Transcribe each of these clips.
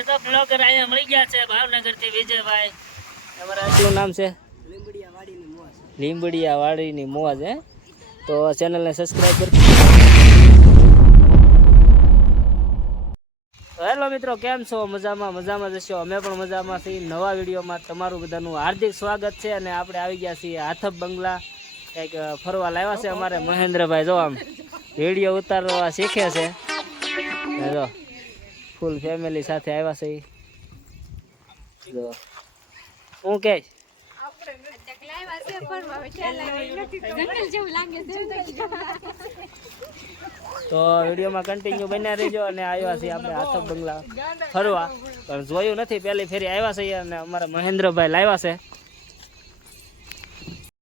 ભાઈ તો બ્લોગર અહીંયા મળી ગયા છે ભાવનગર થી વિજયભાઈ. તમારા શું નામ છે? લીંબડિયા વાડીની મોજ. હે તો ચેનલને સબસ્ક્રાઇબ કરી. હેલો મિત્રો, કેમ છો? મજામાં જશો. અમે પણ મજામાં છીએ. નવા વિડીયોમાં તમારું બધાનું હાર્દિક સ્વાગત છે. અને આપણે આવી ગયા છીએ આથપ બંગલા. કંઈક ફરવા લાવ્યા છે અમારે મહેન્દ્રભાઈ. જો આમ વિડીયો ઉતારવા શીખે છે. જો ફૂલ ફેમિલી સાથે આવ્યા છે. જો હું કે તો વિડીયોમાં કન્ટિન્યુ બન્યા રહેજો. અને આવ્યા છીએ આપણે આથપ બંગલા ફરવા, પણ જોયું નથી, પહેલી ફેરી આવ્યા છીએ. અને અમારા મહેન્દ્રભાઈ લાવ્યા છે.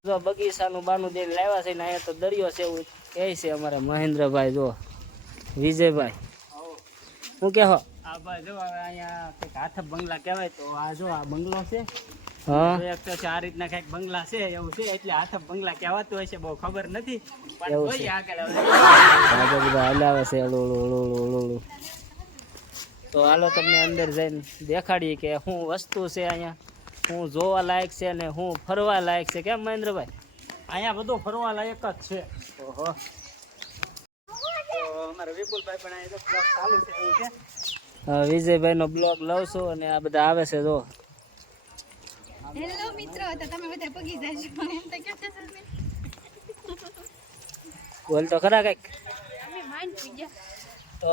જો બગીચાનું બાનું દે લાવ્યા છે ને અહીંયા તો દરિયો છે એવું કહે છે અમારા મહેન્દ્રભાઈ. જો વિજયભાઈ શું કહો? આ ભાઈ જો હવે અહીંયા કંઈક આથપ બંગલા કહેવાય. તો આ જો આ બંગલો છે. હા, એક તો આ રીતના કંઈક બંગલા છે એવું છે, એટલે આથપ બંગલા કહેવાતું હોય છે. બહુ ખબર નથી, પણ એવું જોઈએ છે. આગળ બધા હલાવે છે. ઓળું. તો હાલો તમને અંદર જઈને દેખાડીએ કે શું વસ્તુ છે અહીંયા, શું જોવા લાયક છે ને શું ફરવા લાયક છે. કેમ મહેન્દ્રભાઈ? અહીંયા બધું ફરવા લાયક જ છે. ઓહો, તો અમારા વિપુલભાઈ પણ અહીંયા બ્લોગ ચાલુ છે એવું છે. વિજયભાઈ નો બ્લોગ લઉં છું અને આ બધા આવે છે. જો હેલો મિત્રો, તો તમે બધા પગી જશો એમ તો કહેતા છો ને. બોલ તો ખરા કઈક. અમે માન પી ગયા. તો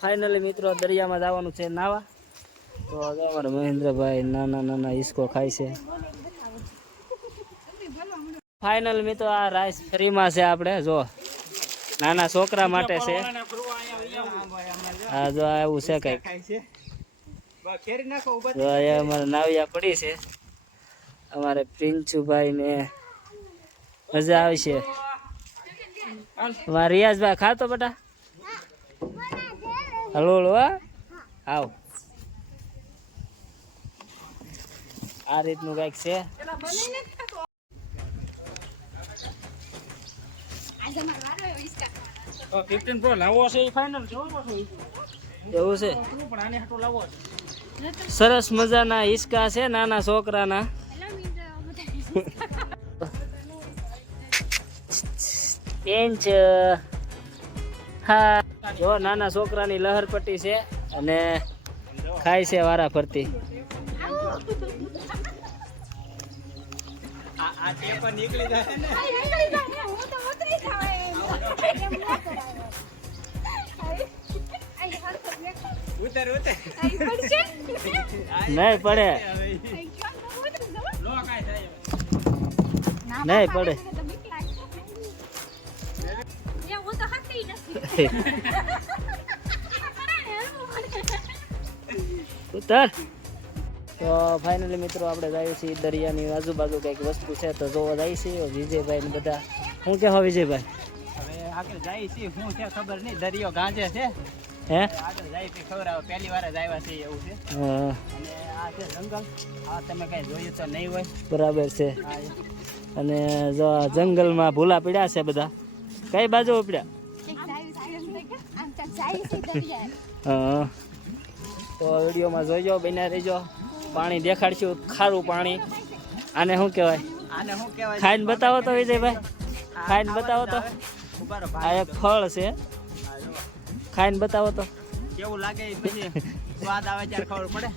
ફાઇનલી મિત્રો દરિયામાં જવાનું છે નાવા. તો અમારા મહેન્દ્રભાઈ નાના હિસકો ખાય છે. ફાઇનલ મિત્રો આ રાઈસ ફ્રીમાં છે આપણે. જો નાના છોકરા માટે છે. હા જો એવું છે કઈક. જો અહીંયા અમારે નાવિયા પડી છે. અમારે પિંચુભાઈ ને મજા આવશે. અમારા રિયાઝભાઈ ખાતો બેટા. હલો આવ. આ રીતનું કઈક છે. આજે મારો વારો આવ્યો ઈસકા. તો 15 પ્રો લાવવો છે એ ફાઇનલ કેવો છે? એવું છે. પણ આને હાટો લાવવો છે. સરસ મજાના હિસકા છે નાના છોકરાના. હેલો મિત્રો, પેન્ચ. હા જો નાના છોકરાની લહરપટ્ટી છે અને ખાય છે વારા ફરતી. આ ટેપ નીકળી જાય ને. હું તો ઉતરી જાવ એમ ન કરાય. આઈ હાલ તો ઉતર આઈ પડશે. નહીં પડે, આઈ ક્યાં ઉતરી જાવ. લો કાઈ થાય. નહીં પડે. હું તો હાથી નથી. ઉતર. તો ફાઇનલી મિત્રો આપણે જઈએ છીએ દરિયાની આજુબાજુ કંઈક વસ્તુ છે તો જોવા જઈએ છીએ. વિજયભાઈ ને બધા શું કહો વિજયભાઈ? હવે આગળ જાય છે શું છે ખબર નહીં. દરિયો ગાંજે છે. હે આગળ જાય છે ખબર આવે. પહેલી વાર જ આવ્યા છે એવું છે. હા, અને આ છે જંગલ. આ તમે કઈ જોયું તો નહીં હોય. બરાબર છે. આ અને જો આ જંગલમાં ભૂલા પડ્યા છે બધા. કઈ બાજુ પડ્યા? હા, તો વિડીયોમાં જોઈજો, બન્યા રહેજો. પાણી દેખાડશું, ખારું પાણી. આને શું કહેવાય? આને શું કહેવાય? ખાઈને બતાવો તો વિજયભાઈ, ખાઈને બતાવો તો. ઉભારો આ એક ફળ છે, ખાઈને બતાવો તો. કેવું લાગે એ પછી સ્વાદ આવે ત્યારે ખબર પડે.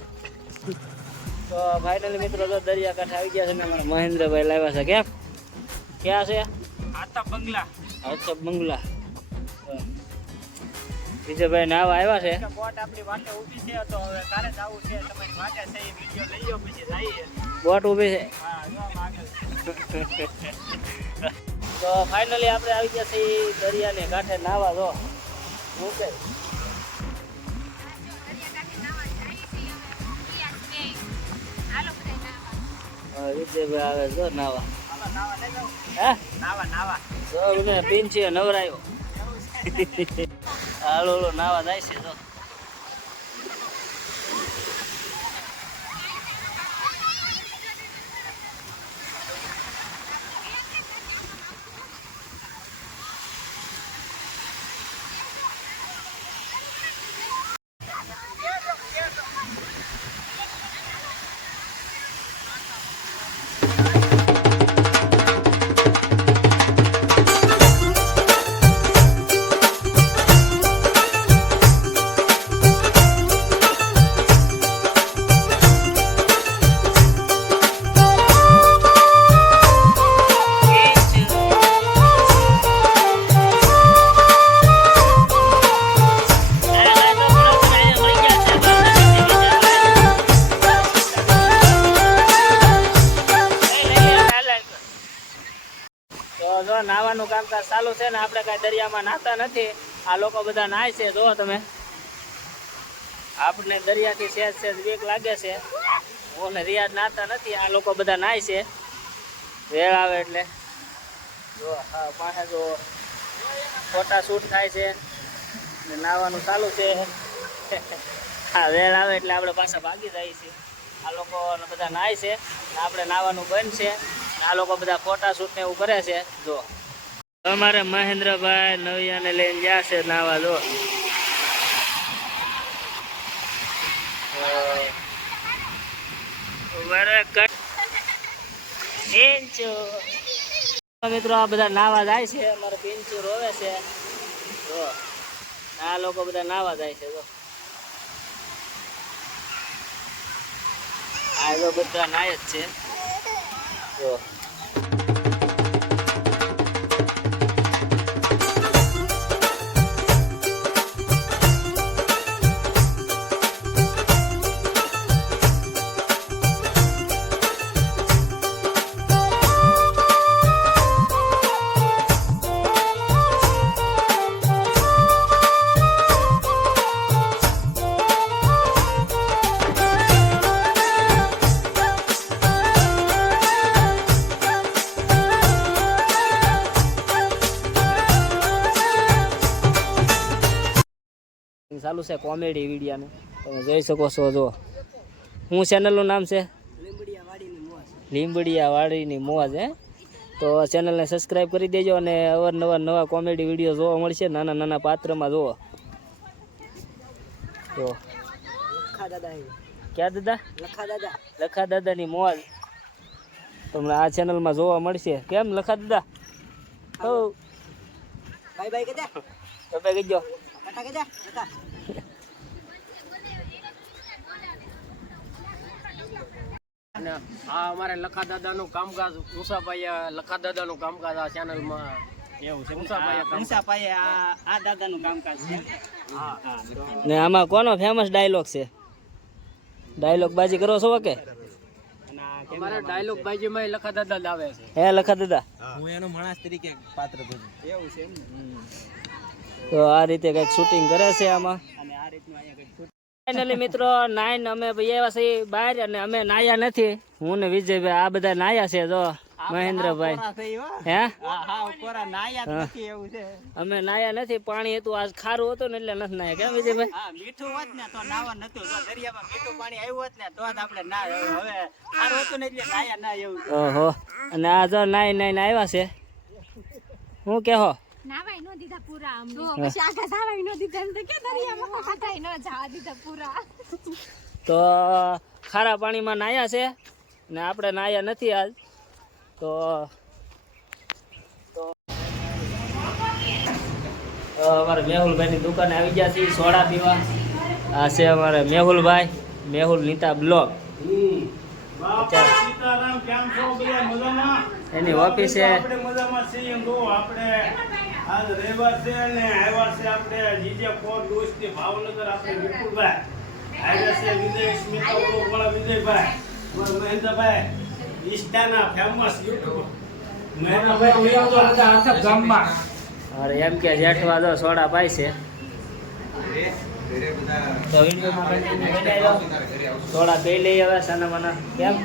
તો ફાઇનલી મિત્રો તો દરિયાકાંઠે આવી ગયા છે ને અમારા મહેન્દ્રભાઈ લાવ્યા છે. કેમ ક્યાં છે? આથપ બંગલા. આથપ બંગલા. વિજયભાઈ નાવા આવ્યા છે. બોટ આપણી વાટે ઊભી છે તો હવે કારે જ આવું છે તમારી વાટે છે એ વિડીયો લઈ લો પછી જઈએ. બોટ ઊભી છે. હા જો આમ આગળ. તો ફાઇનલી આપણે આવી ગયા છીએ દરિયાને કાંઠે નાવા. જો શું કે વિજયભાઈ આવે જો નાવા. નાવા લઈ જાઓ. હે નાવા જો મને પીંછીએ નવરાયો. હાલો નાવા જાય છે. જો કામકાજ ચાલુ છે ને આપણે કાંઈ દરિયામાં નાહતા નથી. આ લોકો બધા નાય છે, જુઓ તમે. આપણને દરિયાથી સહેજ બીક લાગે છે. હું રિયાદ નાહતા નથી, આ લોકો બધા નાય છે વેળ આવે એટલે. જો હા પાસે જો ફોટા શૂટ થાય છે ને નાહવાનું ચાલુ છે. હા વેળ આવે એટલે આપણે પાછા ભાગી જાય છે. આ લોકો બધા નાય છે ને આપણે નાહવાનું બંધ છે. આ લોકો બધા ફોટા શૂટ ને એવું કરે છે. જો અમારે મહેન્દ્રભાઈ નવિયાને લઈને ગયા છે નાહવા. જો મિત્રો આ બધા નાવા જાય છે. અમારે પિંચુ રોવે છે. જો આ લોકો બધા નાવા જાય છે. જો આ જો બધા નાય જ છે. જો ચાલુ છે કોમેડી વિડીયાનું, તમે જોઈ શકો છો. જો હું ચેનલનું નામ છે લીંબડિયા વાડીની મોજ. તો ચેનલને સબસ્ક્રાઈબ કરી દેજો અને અવારનવાર નવા કોમેડી વિડીયો જોવા મળશે નાના નાના પાત્રમાં. જુઓ જો ક્યાં દાદા લખા દાદાની મોજ તમને આ ચેનલમાં જોવા મળશે. કેમ લખા દાદા? હો બાય બાય કહેજો. અને આ અમારે લખા દાદાનું કામકાજ ઊંચા પાયે લખા દાદાનું કામકાજ આ ચેનલમાં એવું છે. ઊંચા પાયે આ દાદાનું કામકાજ છે. ને આમાં કોનો ફેમસ ડાયલોગ છે? ડાયલોગ બાજી કરો છો કે? અમારે ડાયલોગ બાજીમાં લખા દાદા જ આવે છે. હે લખા દાદા? હું એનો માણસ તરીકે પાત્ર ભજવું. એવું છે. તો આ રીતે કંઈક શૂટિંગ કરે છે આમાં. અને આ રીતનું અહીંયા કંઈક ફાઇનલી મિત્રો નાઈન અમે આવ્યા છીએ બહાર અને અમે નાયા નથી. હું ને વિજયભાઈ આ બધા નાયા છે. જો મહેન્દ્રભાઈ હે અમે નાયા નથી. પાણી હતું આજ ખારું હતું ને એટલે નથી નાયા. કેમ વિજયભાઈ? મીઠું હોત ને તો નાવા નતું. જો દરિયામાં મીઠું પાણી આવ્યું હોત ને તો જ આપણે ના. હવે ખારું હતું ને એટલે નાયા ના એવું. ઓહો અને આ જો નાઈ આવ્યા છે. હું કેહો નાવાય નો દીધા પૂરા અમને. પછી આગા જાવાય નો દીધા એમ તો કે દરિયામાં ખાતાય ન જવા દીધા પૂરા. તો ખારા પાણીમાં નાયા છે ને આપણે નાયા નથી આજ. તો અમારે મેહુલભાઈની દુકાને આવી ગયા છીએ સોડા પીવા. આ છે અમારે મેહુલભાઈ, મેહુલ નીતા બ્લોગ. એની ઓફિસ છે. આજ રવિવાર છે અને આવ્યા છે આપણે જીજે ફોર દોસ્તી ભાવનગર. આપણે વિપુલભાઈ આવ્યા છે. વિજય સ્મિતા વાળા વિજયભાઈ, મહેન્દ્રભાઈ ઇન્સ્ટાના ફેમસ યુટ્યુબર મહેન્દ્રભાઈ ગામમાં. અરે એમ કે જેઠવા જો સોડા પાય છે. તો વિડીયોમાં સોડા પી લઈ હવે સાના માના. કેમ